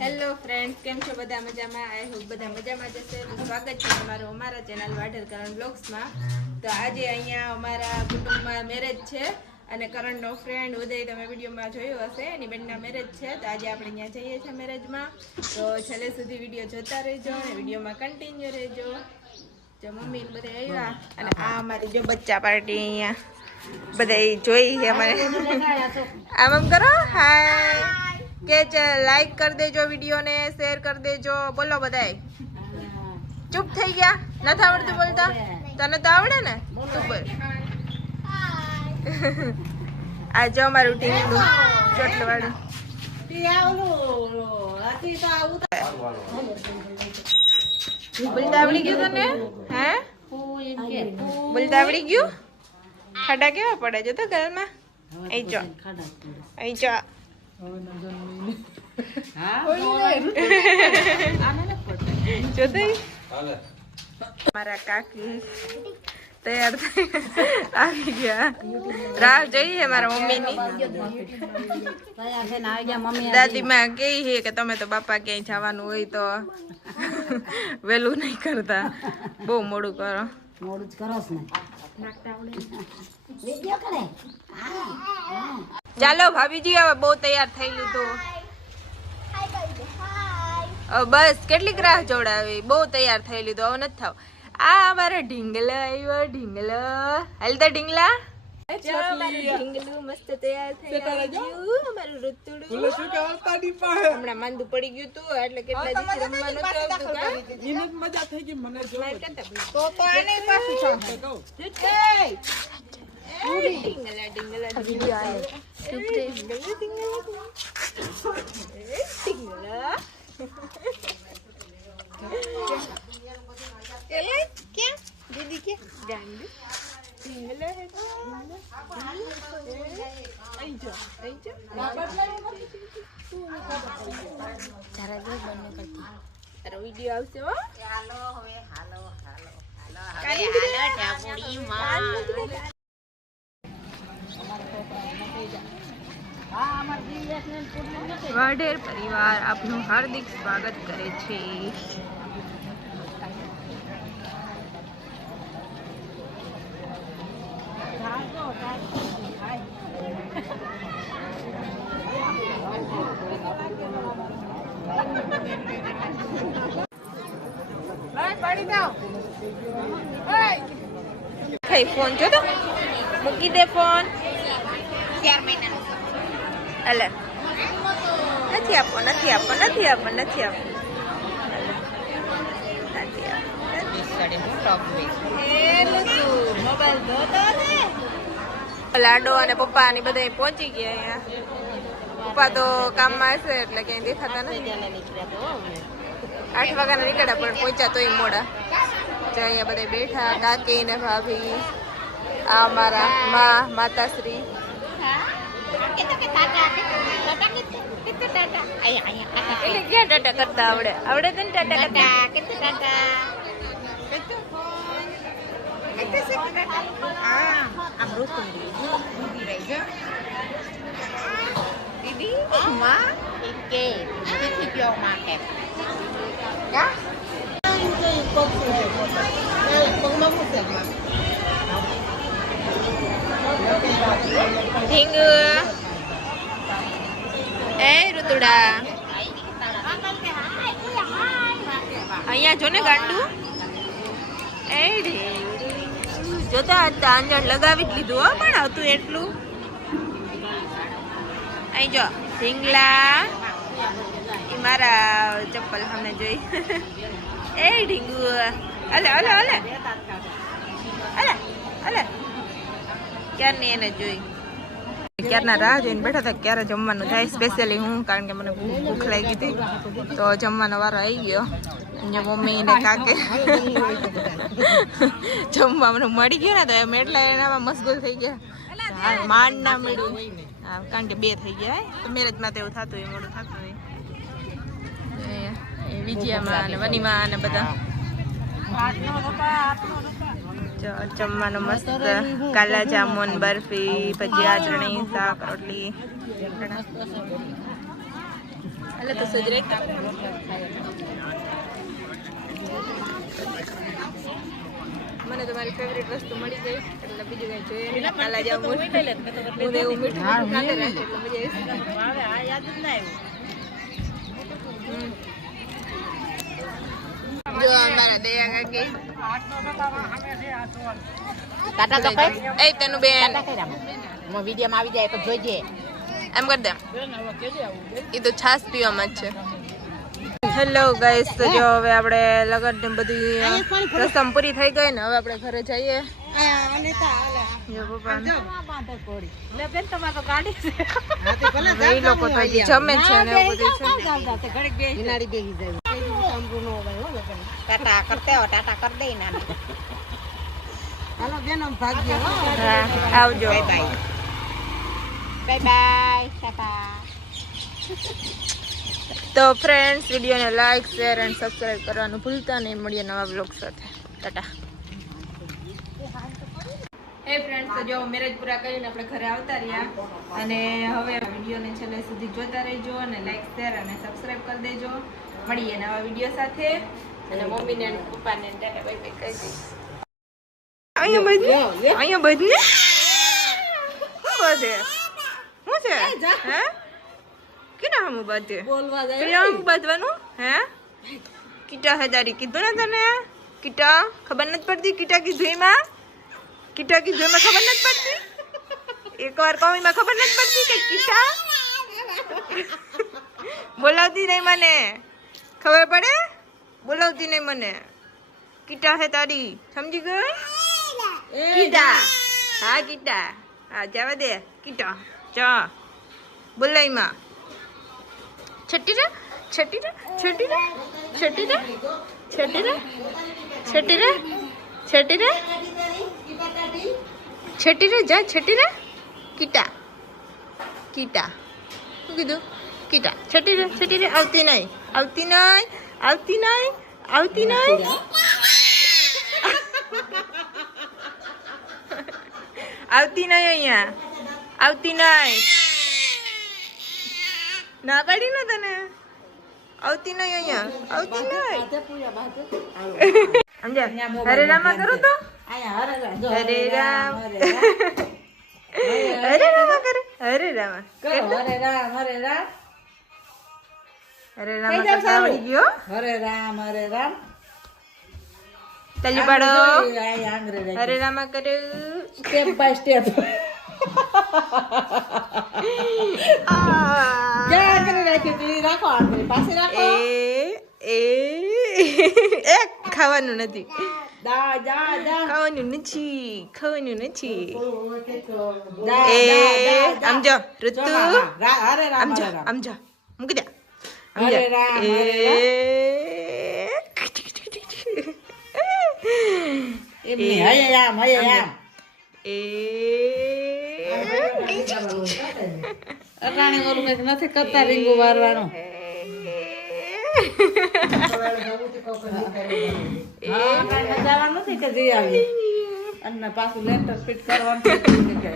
Hello friends, કેમ છો બધા? મજામાં? આઈ હોપ બધા મજામાં જશે. તો સ્વાગત છે તમારું અમારા ચેનલ વાઢેરકરણ બ્લોગ્સમાં. તો આજે અહીંયા અમારા કુટુંબમાં મેરેજ છે અને કરણનો ફ્રેન્ડ ઉદય, તમે વિડીયોમાં જોયું હશે, એની બેનના મેરેજ છે. તો આજે આપણે અહીંયા જઈએ છીએ મેરેજમાં. તો છેલ્લે સુધી વિડીયો જોતા રહેજો અને વિડીયોમાં કન્ટિન્યુ રહેજો. જો મમ્મી બધા આવ્યા અને આ અમારી જો બચ્ચા પાર્ટી અહીંયા બધા જોઈ છે અમારે. આમ આમ કરો, હાય કે લાઈક કરી દેજો, વિડીયોને શેર કરી દેજો. બોલો બધાય. ચૂપ થઈ ગયા? નથી આવડતું બોલતા? તને તો આવડે ને? તું બોલ. આ જો અમારું ટીમનું ચોટલું બોલતા આવડી ગયું તને? હે બોલતા આવડી ગયું? ખાડા કેવા પડે જો તો ઘરમાં. અહીં જો, અહીં જો. મારા કાકી તૈયાર થઈ આવી ગયા. રાહ જોઈએ મારા મમ્મીની. દાદીમાં કહે છે કે તમે તો બાપા ક્યાંય જવાનું હોય તો વેલું નહીં કરતા, બહુ મોડું કરો. મોડું જ કરો ને. ચાલો ભાભીજી, હવે બહુ તૈયાર થઈ લીધું. બસ કેટલીક રાહ જોડાવી, બહુ તૈયાર થઈ લીધું, હવે નથી થાવ. આ અમારો ઢીંગલો આવ્યો, ઢીંગલો. હાલતા ઢીંગલા. ઢીંગલું મસ્ત તૈયાર થઈ ગયું. અમારું ઋતુડું હમણાં માંદું પડી ગયું તું, એટલે કેટલા દિવસ રમવા નતું આવતું. મજા થઈ ગઈ મને. તો આને પાછું ઢીંગલા ઢીંગલા ઢીંગલા. क्या दीदी क्या डांडू ढींगला है आइजो आइजो जरा जो बनने करती तारो वीडियो આવશે હો. હાલો હવે હાલો હાલો હાલો હાલો ઢાબુડી માં. વાઢેર પરિવાર આપનું હાર્દિક સ્વાગત કરે છે. ફોન જો તો મૂકી દે ફોન. 4 મહિનાનો અલે નથી આપો નથી આપો નથી આપો નથી આપો લાડો અને પપ્પા ની બધા પહોંચી ગયા. અહીંયા પપ્પા તો કામમાં હશે એટલે ક્યાંય દેખાતા નથી. 8 વાગ્યાના નીકળ્યા પણ પહોંચ્યા તોય મોડા. જો અહીંયા બધા બેઠા, કાકી ને ભાભી, આ અમારા માતાશ્રી. એટલે ક્યાં ટાટા કરતા આવડે? આવડે તને ટાટા કરતા? દીદી ઢીંગુ એ ઋતુડા અહીંયા જો ને ગાંડું. એ જોતા તાંજણ લગાવી જ લીધું હો, પણ હતું એટલું. અહીં જો ઢીંગલા, એ મારા ચપ્પલ સામે જોઈ. એ ઢીંગુ અલે અલે અલે અલે અલે ક્યારની એને જોઈ. ક્યારના રાહ જોઈને બેઠા હતા ક્યારે જમવાનું થાય. સ્પેશિયલી હું, કારણ કે મને ભૂખ લાગી હતી તો જમવાનો વારો આવી ગયો. મમ્મી ને કાકે જમવા મને મળી ગયો ને તો એમ એટલે એનામાં મશગુલ થઈ ગયા. માંડ ના મળ્યું, કારણ કે 2 થઈ ગયા. તો મેરેજમાં તો એવું થતું હોય, મોડું થતું હોય. વિજયામાં અને વનીમાં અને બધા જમવાનું મસ્ત. કાલા જામુન, બરફી, ભજીયા, ચટણી, શાક, રોટલી. એટલે તો સજરાઈ મને તો મારી ફેવરિટ વસ્તુ મળી ગઈ એટલે બીજું કઈ જોઈએ નહીં. કાલા જાવ હું એવું મીઠું ખાતે રાખે એટલે મજા આવે. આ યાદ જ ના આવ્યું. જો અમારા દયા કાકી ટાટા તો કઈ એ તનું બેન વિડીયોમાં આવી જાય તો જોઈજે. એમ કર દે એ તો છાસ પીવામાં જ છે. હેલો ગાઈસ, તો જો હવે આપણે લગન ને બધી રસમ પૂરી થઈ ગઈ ને હવે આપણે ઘરે જઈએ. જો પપ્પા એ લોકો તો હજી જમે છે ને એવું બધું છે. ટાટા કરતે હો, ટાટા કર દે ના. હાલો બેન ભાગ્ય હો. હા, આવજો. Bye bye. Bye bye. Tata. તો ફ્રેન્ડ્સ, વિડીયોને લાઈક શેર એન્ડ સબસ્ક્રાઇબ કરવાનું ભૂલતા નહીં. મળીએ નવા બ્લોગ સાથે. ટાટા. હે ફ્રેન્ડ્સ, તો જો મેરેજ પૂરા કરીને આપણે ઘરે આવતા રહ્યા અને હવે વિડીયોને છેલ્લે સુધી જોતા રહેજો અને લાઈક શેર અને સબસ્ક્રાઇબ કરી દેજો. મળીએ નવા વિડીયો સાથે અને મમ્મીને અને પપ્પાને ટાટા બાય બાય કહી દઈશ. અહીંયા બધું શું છે હે કેના હમ બાતે બોલવા જાય કેમ બાતવાનું હે કીટા હજારી કીધું ને તને કીટા ખબર નથી પડતી કીટા કીધું એમાં કીટા કીધું એમાં ખબર નથી પડતી એકવાર કહું એમાં ખબર નથી પડતી કે કીટા બોલાવતી નહીં મને ખબર પડે બોલાવતી નહીં મને કીટા હે તારી સમજી ગયો કીટા હા કીટા હા જવા દે કીટા ચા બોલાઈમાં છઠ્ઠી રે છઠ્ઠી રે છઠ્ઠી રે છઠ્ઠી રે છઠ્ઠી રે છઠ્ઠી રે છઠ્ઠી રે છઠ્ઠી રે જા છઠ્ઠી રે કીટા કીટા શું કીધું કીટા છઠ્ઠી રે છઠ્ઠી રે આવતી નહીં આવતી નહીં આવતી નહીં આવતી નહીં આવતી નહીં અહીંયા આવતી નહીં ના પાડી ને તને આવતી નહીં અહીંયા આવતી નહીં સમજ્યા હરે રામા કરો તો હરે રામ હરે રામા કરે હરે રામા હરે રામ હરે રામ હરે રામ આવડી ગયો હરે રામ હરે રામ. તાલી પાડો હરે રામા કરે સ્ટેપ બાય સ્ટેપ. ક્યાં કરી રાખ્યું તું? રાખો આંગળી પાસે રાખો. એ ખાવાનું નથી દા જા જા ખાવાનું નથી ખાવાનું નથી દા એ દા આમ જો ઋતુ હરે રામ આમ જો હરે રામ આમ જો મૂકી દે હરે રામ હરે રામ. એમની હયે રામ હયે રામ. અટાણે ઓલું કઈક નથી કરતા રીંગુ વારવાનું. જવાનું નથી કે જઈ આવી અને પાછું લેટર ફિટ કરવાનું છે.